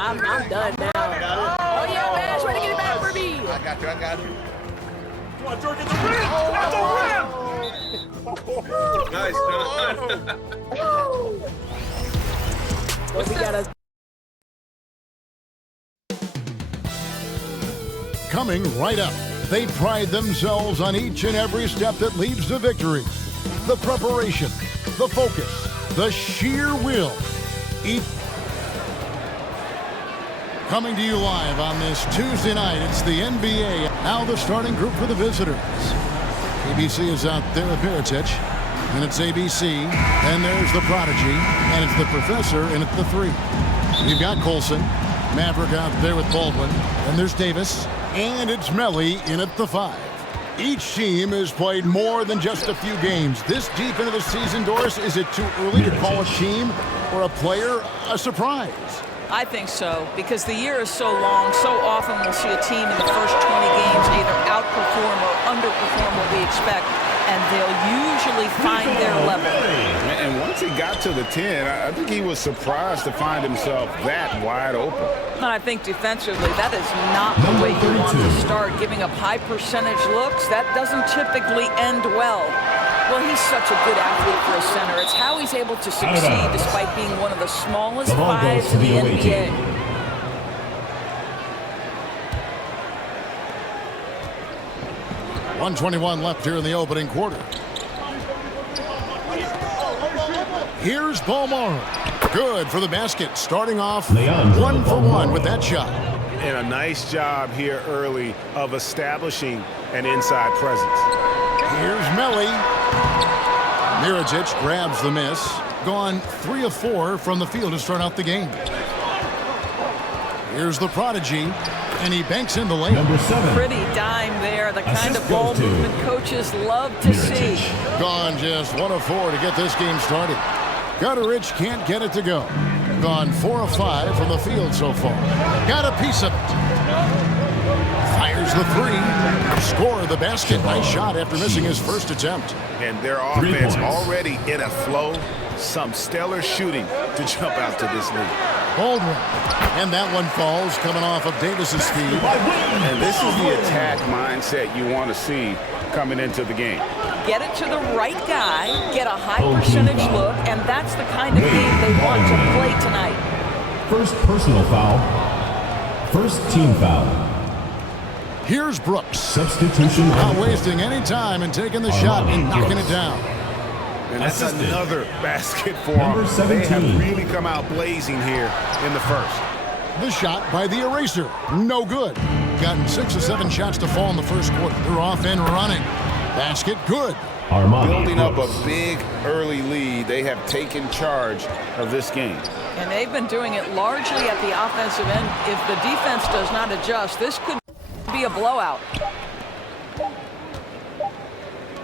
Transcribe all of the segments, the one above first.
I'm done now. Oh, yeah, man. Try to get it back for me. I got you. Come on, George, at the rim! At the rim! Nice, Well, we got Coming right up, they pride themselves on each and every step that leads to victory. The preparation, the focus, the sheer will. Coming to you live on this Tuesday night, it's the NBA. Now the starting group for the visitors. ABC is out there with Mirotic, and it's ABC. And there's the Prodigy, and it's the Professor, and it's the 3. You've got Colson, Maverick out there with Baldwin, and there's Davis, and it's Melly in at the 5. Each team has played more than just a few games. This deep into the season, Doris, is it too early to call a team or a player a surprise? I think so, because the year is so long. So often we'll see a team in the first 20 games either outperform or underperform what we expect, and they'll usually find their level. And once he got to the 10, I think he was surprised to find himself that wide open. And I think defensively, that is not the way you want to start. Giving up high percentage looks, that doesn't typically end well. Well, he's such a good athlete for a center. It's how he's able to succeed despite being one of the smallest 5s in the NBA. .121 left here in the opening quarter. Here's Palmaro. Good for the basket, starting off 1 for 1 with that shot. And a nice job here early of establishing an inside presence. Here's Melly. Mirotic grabs the miss. Gone 3 of 4 from the field to start out the game. Here's the Prodigy, and he banks in the layup. Pretty dime there, the kind of ball movement coaches love to see. Gone just 1 of 4 to get this game started. Gutterich can't get it to go. Gone 4 of 5 from the field so far. Got a piece of it. Fires the 3. Score the basket. Nice shot after missing his first attempt. And their offense already in a flow. Some stellar shooting to jump out to this lead. Baldwin. And that one falls coming off of Davis's feed. And this is the attack mindset you want to see coming into the game. Get it to the right guy, get a high percentage look, and that's the kind of game they want to play tonight. First personal foul. First team foul. Here's Brooks. Substitution. Not wasting any time and taking the shot and knocking it down. And that's another basket for them. They have really come out blazing here in the first. The shot by the eraser. No good. Gotten 6 or 7 shots to fall in the first quarter. They're off and running. Basket good. Armani. Building up a big early lead. They have taken charge of this game. And they've been doing it largely at the offensive end. If the defense does not adjust, this could be a blowout.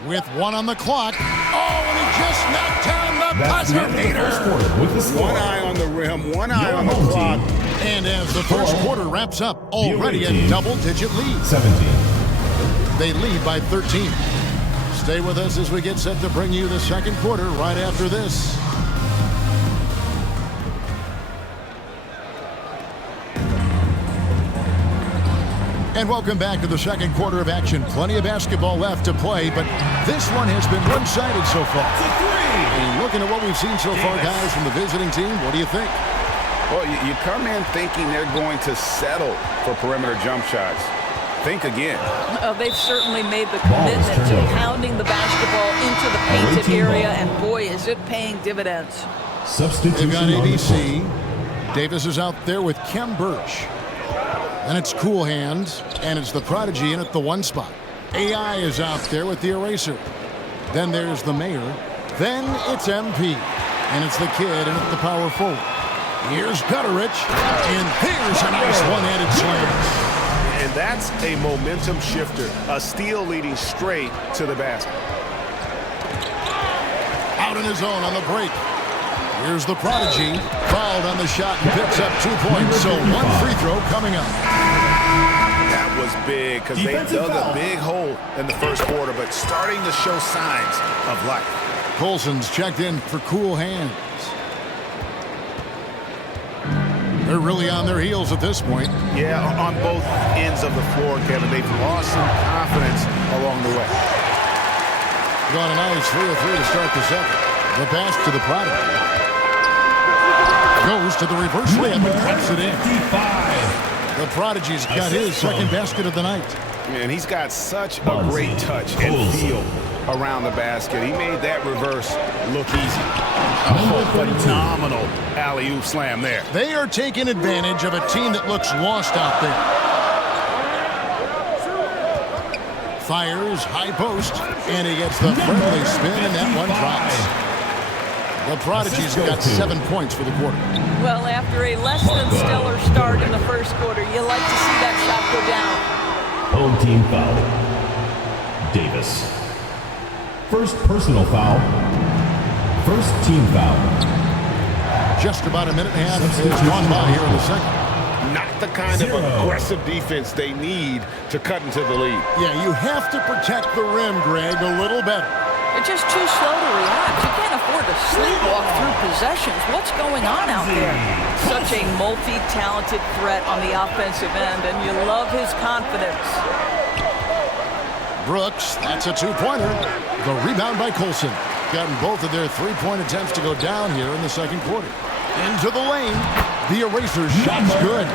With 1 on the clock. Oh, and he just knocked down the buzzer beater. One eye on the rim, one eye on the clock. And as the first quarter wraps up, already a double-digit lead. 17. They lead by 13. Stay with us as we get set to bring you the second quarter right after this. And welcome back to the second quarter of action. Plenty of basketball left to play, but this one has been one-sided so far. And looking at what we've seen so far, guys, from the visiting team, what do you think? Well, you come in thinking they're going to settle for perimeter jump shots. Think again. They've certainly made the commitment to pounding the basketball into the painted area, and boy, is it paying dividends. They've got ABC. Davis is out there with Kem Birch. And it's Cool Hands, and it's the Prodigy in at the 1 spot. AI is out there with the eraser. Then there's the Mayor. Then it's MP. And it's the Kid in at the power forward. Here's Gutterich, and here's a nice one-handed slam. And that's a momentum shifter. A steal leading straight to the basket. Out in his own on the break. Here's the Prodigy. Fouled on the shot and picks up 2 points. So 1 free throw coming up. That was big because they dug a big hole in the first quarter, but starting to show signs of life. Colson's checked in for Cool Hands. They're really on their heels at this point. Yeah, on both ends of the floor, Kevin. They've lost some confidence along the way. Got a nice 3 of 3 to start the second. The pass to the Prodigy. Goes to the reverse layup and puts it in. 55. The Prodigy's got his second basket of the night. And he's got such a great touch and feel around the basket. He made that reverse look easy. A phenomenal alley-oop slam there. They are taking advantage of a team that looks lost out there. Fires, high post, and he gets the friendly spin, and that one drops. The Prodigy's got 7 points for the quarter. Well, after a less than stellar start in the first quarter, you like to see that shot go down. Home team foul. Davis. First personal foul. First team foul. Just about a minute and a half has gone by here in the second. Not the kind of aggressive defense they need to cut into the lead. Yeah, you have to protect the rim, Greg, a little better. They're just too slow to react. You can't afford to sleepwalk through possessions. What's going on out there? Such a multi-talented threat on the offensive end, and you love his confidence. Brooks, that's a two-pointer. The rebound by Colson. Gotten both of their three-point attempts to go down here in the second quarter. Into the lane. The eraser shot's good.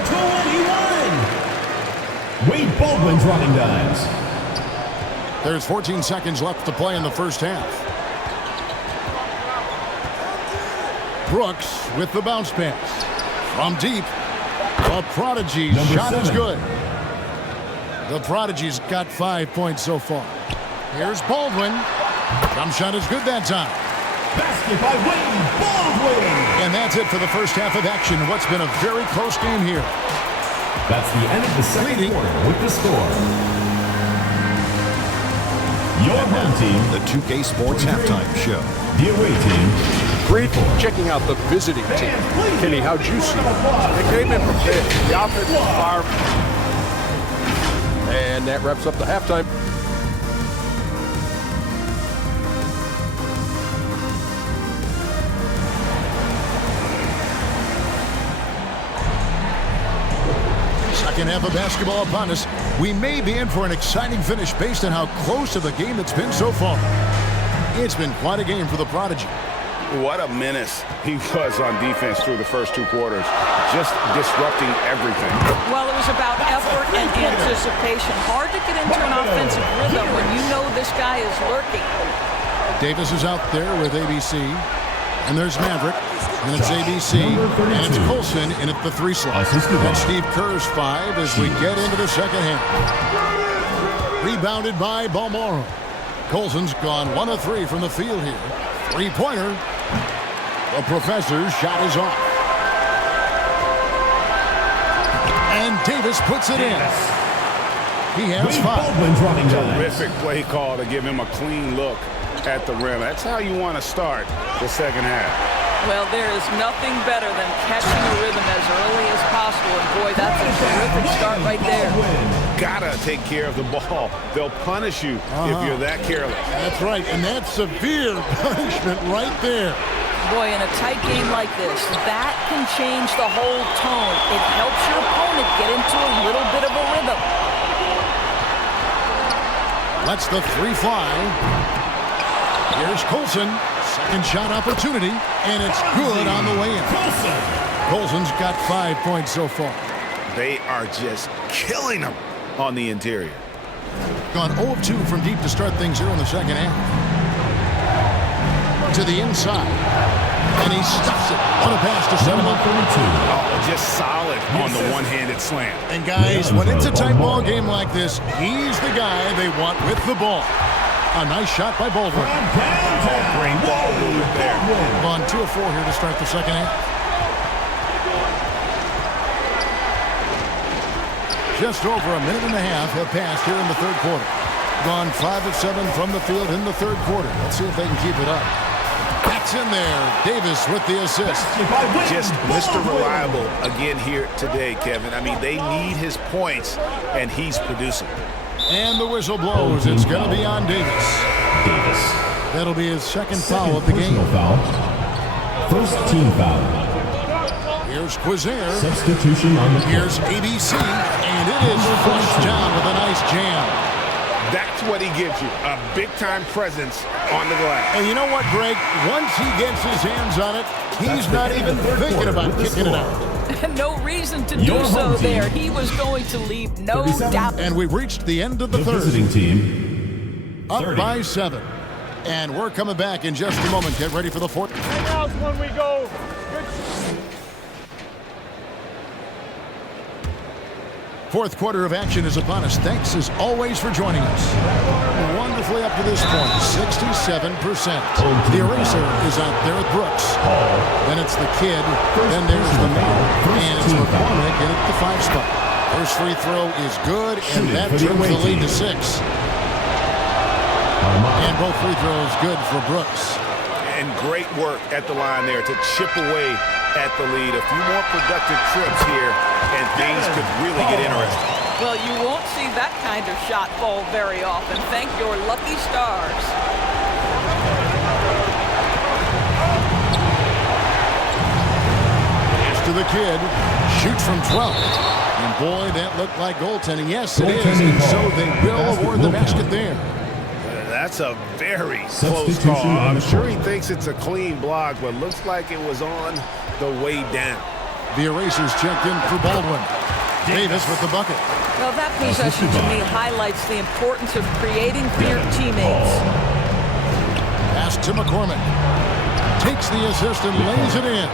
21. Wade Baldwin's running dimes. There's 14 seconds left to play in the first half. Brooks with the bounce pass. From deep. The Prodigy's shot is good. The Prodigy's got 5 points so far. Here's Baldwin. Jump shot is good that time. Basket by Wade Baldwin. And that's it for the first half of action. What's been a very close game here. That's the end of the second quarter with the score. Your home team, the 2K Sports Halftime Show. The away team. Great checking out the visiting team. Kenny, how'd you see it? They came in prepared. The offense was fire. And that wraps up the halftime. Second half of basketball upon us. We may be in for an exciting finish based on how close to the game it's been so far. It's been quite a game for the Prodigy. What a menace he was on defense through the first two quarters, just disrupting everything. Well, it was about effort and anticipation. Hard to get into an offensive rhythm when you know this guy is lurking. Davis is out there with ABC, and there's Maverick, and it's ABC, and it's Colson in at the 3 slot. That's Steve Kerr's 5 as we get into the second half. Rebounded by Balmoro. Colson's gone 1 of 3 from the field here. Three-pointer. The Professor's shot is off. And Davis puts it in. He has 5. Terrific play call to give him a clean look at the rim. That's how you want to start the second half. Well, there is nothing better than catching a rhythm as early as possible. And boy, that's a terrific start right there. Gotta take care of the ball. They'll punish you if you're that careless. That's right, and that's severe punishment right there. Boy, in a tight game like this, that can change the whole tone. It helps your opponent get into a little bit of a rhythm. Lets the 3 fly. Here's Colson. Second shot opportunity, and it's good on the way in. Colson's got 5 points so far. They are just killing them on the interior. Gone 0 of 2 from deep to start things here in the second half. To the inside. And he stuffs it on a pass to set him up. Oh, just solid on the one-handed slam. And guys, when it's a tight ball game like this, he's the guy they want with the ball. A nice shot by Baldwin. Great ball movement there. Gone 2 of 4 here to start the second half. Just over a minute and a half have passed here in the third quarter. Gone 5 of 7 from the field in the third quarter. Let's see if they can keep it up. That's in there. Davis with the assist. Just Mr. Reliable again here today, Kevin. I mean, they need his points, and he's producing. And the whistle blows. It's going to be on Davis. That'll be his second foul of the game. Foul. First team foul. Here's Quizer. Substitution on the court. Here's ABC. And it is flushed down with a nice jam. That's what he gives you, a big-time presence on the glass. And you know what, Greg? Once he gets his hands on it, he's not even thinking about kicking it out. No reason to do so there. He was going to leave, no doubt. And we've reached the end of the third. Visiting team, Up 30. by 7. And we're coming back in just a moment. Get ready for the fourth. Hangouts when we go. Fourth quarter of action is upon us. Thanks as always for joining us. Wonderfully up to this point, 67%. The eraser is out there at Brooks. Then it's the kid. Then there's the man. And it's McCormick in at the 5 spot. First free throw is good, and that turns the lead to 6. And both free throws good for Brooks. And great work at the line there to chip away at the lead. A few more productive trips here, and things could really get interesting. Well, you won't see that kind of shot fall very often. Thank your lucky stars. Pass to the kid. Shoots from 12. And boy, that looked like goaltending. Yes, it is. And so they will award the basket there. That's a very close call. I'm sure he thinks it's a clean block, but looks like it was on the way down. The erasers checked in for Baldwin. Davis with the bucket. Well, that possession to me highlights the importance of creating for your teammates. Pass to McCormick. Takes the assist and lays it in.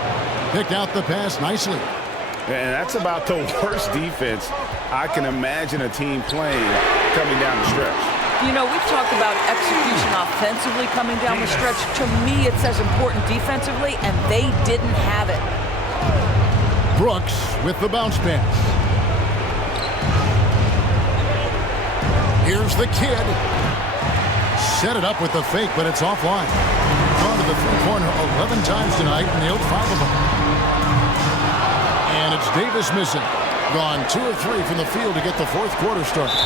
Picked out the pass nicely. And that's about the worst defense I can imagine a team playing coming down the stretch. You know, we've talked about execution offensively coming down the stretch. To me, it's as important defensively, and they didn't have it. Brooks with the bounce pass. Here's the kid. Set it up with the fake, but it's offline. Gone to the three-pointer 11 times tonight, nailed 5 of them. And it's Davis missing. Gone 2 of 3 from the field to get the fourth quarter started.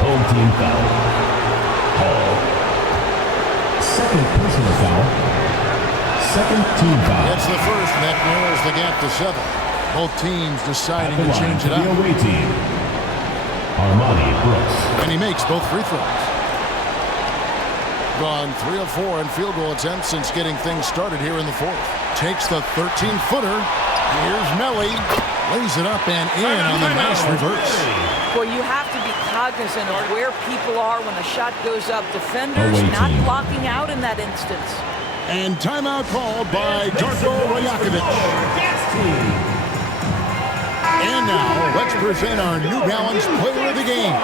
Home team foul. Hall. Second personal foul. Second team foul. That's the first, and that narrows the gap to 7. Both teams deciding to change it up. The away team. Armani Brooks. And he makes both free throws. Gone 3 of 4 in field goal attempts since getting things started here in the fourth. Takes the 13-footer. Here's Melly. Lays it up and in on the nice reverse. Well, you have to be cognizant of where people are when the shot goes up. Defenders not blocking out in that instance. And timeout called by Darko Rajakovic. And now, let's present our New Balance Player of the Game,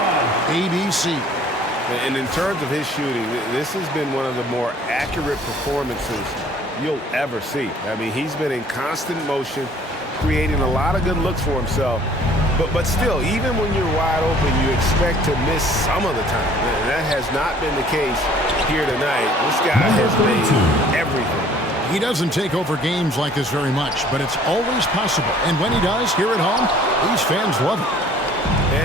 ABC. And in terms of his shooting, this has been one of the more accurate performances you'll ever see. I mean, he's been in constant motion, creating a lot of good looks for himself. But still, even when you're wide open, you expect to miss some of the time. And that has not been the case here tonight. This guy has made everything. He doesn't take over games like this very much, but it's always possible. And when he does, here at home, these fans love it.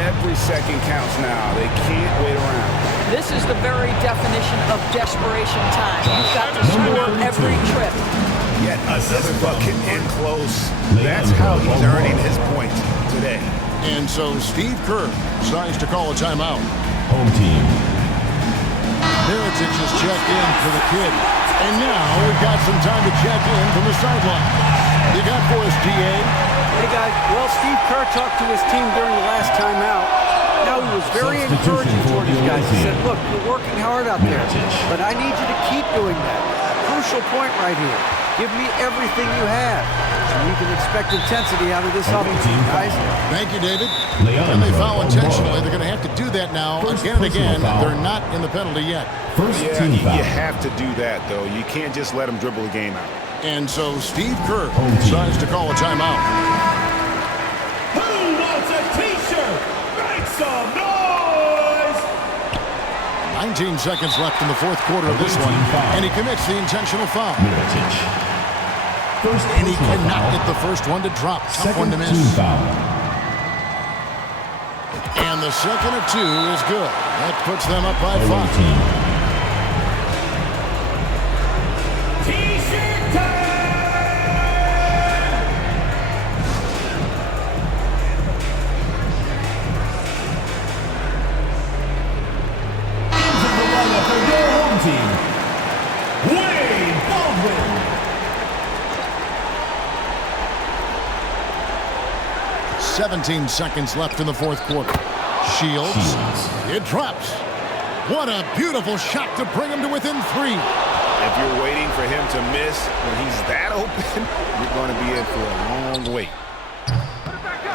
Every second counts now. They can't wait around. This is the very definition of desperation time. You've got to score every trip. Yet another bucket in close. That's how he's earning his points today. And so Steve Kerr decides to call a timeout. Home team. Miritich has checked in for the kid. And now we've got some time to check in from the sideline. You got for us, DA? Hey, guys. Well, Steve Kerr talked to his team during the last timeout. Now, he was very encouraging toward his guys. He said, look, you're working hard out there, but I need you to keep doing that. Crucial point right here. Give me everything you have, so you can expect intensity out of this offense, guys. Thank you, David. And they foul intentionally. They're going to have to do that now again and again. They're not in the penalty yet. You have to do that, though. You can't just let them dribble the game out. And so Steve Kerr decides to call a timeout. Who wants a T-shirt? Make some noise! 19 seconds left in the fourth quarter of this one, and he commits the intentional foul. And he cannot get the first one to drop. Tough one to miss. And the second of 2 is good. That puts them up by 5. 17 seconds left in the fourth quarter. Shields. It drops. What a beautiful shot to bring him to within 3. If you're waiting for him to miss when he's that open, you're going to be in for a long wait.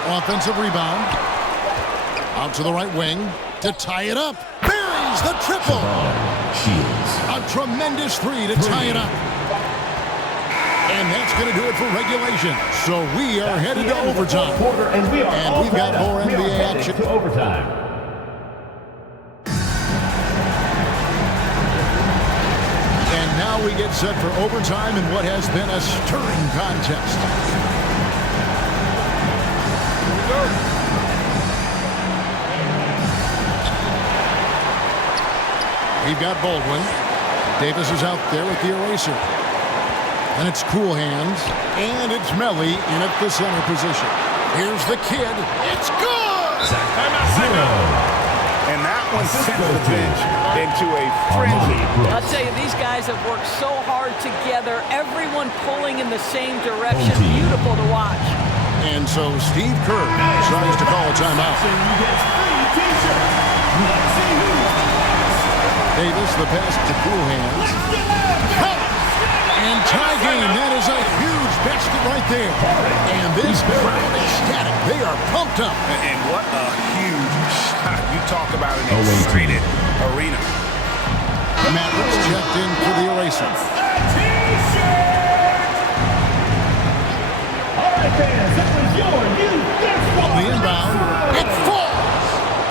Offensive rebound. Out to the right wing to tie it up. Buries the triple. A tremendous 3 to tie it up. And that's going to do it for regulation. So we are headed to overtime. And we've got more NBA action. To overtime. And now we get set for overtime in what has been a stirring contest. We've got Baldwin. Davis is out there with the eraser. And it's Cool Hands. And it's Melly in at the center position. Here's the kid. It's good! And that one sent the bench into a frenzy. I'll tell you, these guys have worked so hard together. Everyone pulling in the same direction. Beautiful to watch. And so Steve Kerr tries to call a timeout. Davis, the pass to Cool Hands. And tie game. That is a huge basket right there. And this crowd ecstatic. They are pumped up. And what a huge shot. You talk about an excited arena. Mavericks checked in for the eraser. All right, fans, that was your new On the inbound, it falls.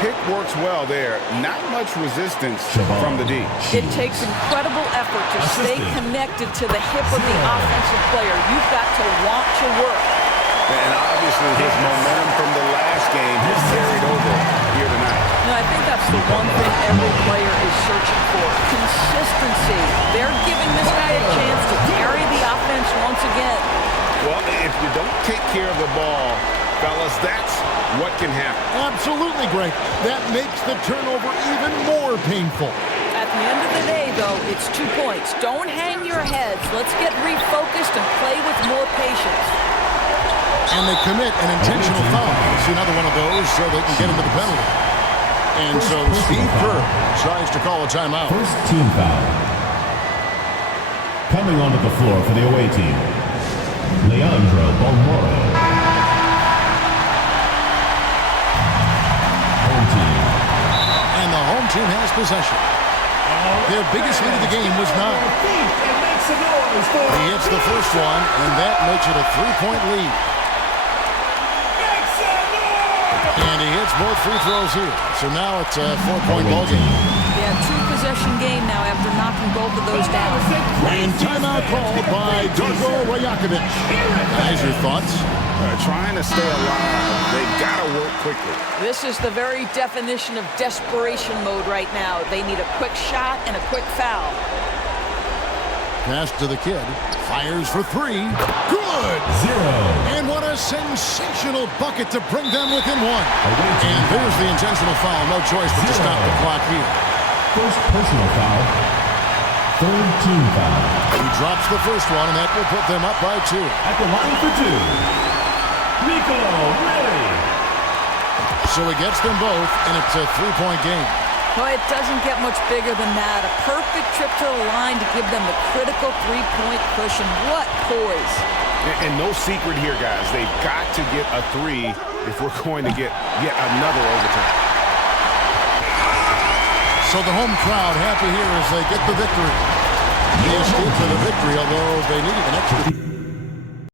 Pick works well there. Not much resistance from the D. It takes incredible effort to stay connected to the hip of the offensive player. You've got to want to work. And obviously his momentum from the last game has carried over here tonight. No, I think that's the one thing every player is searching for. Consistency. They're giving this guy a chance to carry the offense once again. Well, if you don't take care of the ball, fellas, that's what can happen. Absolutely, Greg. That makes the turnover even more painful. At the end of the day, though, it's 2 points. Don't hang your heads. Let's get refocused and play with more patience. And they commit an intentional foul. See another one of those so they can get into the penalty. And so Steve Kerr tries to call a timeout. First team foul. Coming onto the floor for the away team, Leandro Balmoro. Home team. And the home team has possession. Their biggest lead of the game was 9. He hits the first one, and that makes it a 3-point lead. And he hits both free throws here. So now it's a 4-point ball game. Yeah, true possession game now after knocking both of those down. And timeout called by Darko Rajakovic. Guys, your thoughts? Trying to stay alive. They've got to work quickly. This is the very definition of desperation mode right now. They need a quick shot and a quick foul. Pass to the kid. Fires for 3. Good! 0. And what a sensational bucket to bring them within 1. And there's the intentional foul. No choice but to stop the clock here. First personal foul. Third team foul. He drops the first one, and that will put them up by 2. At the line for 2. Nico Riley. So he gets them both, and it's a 3-point game. Well, it doesn't get much bigger than that. A perfect trip to the line to give them the critical 3-point cushion. What poise. And no secret here, guys. They've got to get a 3 if we're going to get yet another overtime. So the home crowd happy here as they get the victory. They escape for the victory, although they needed an extra.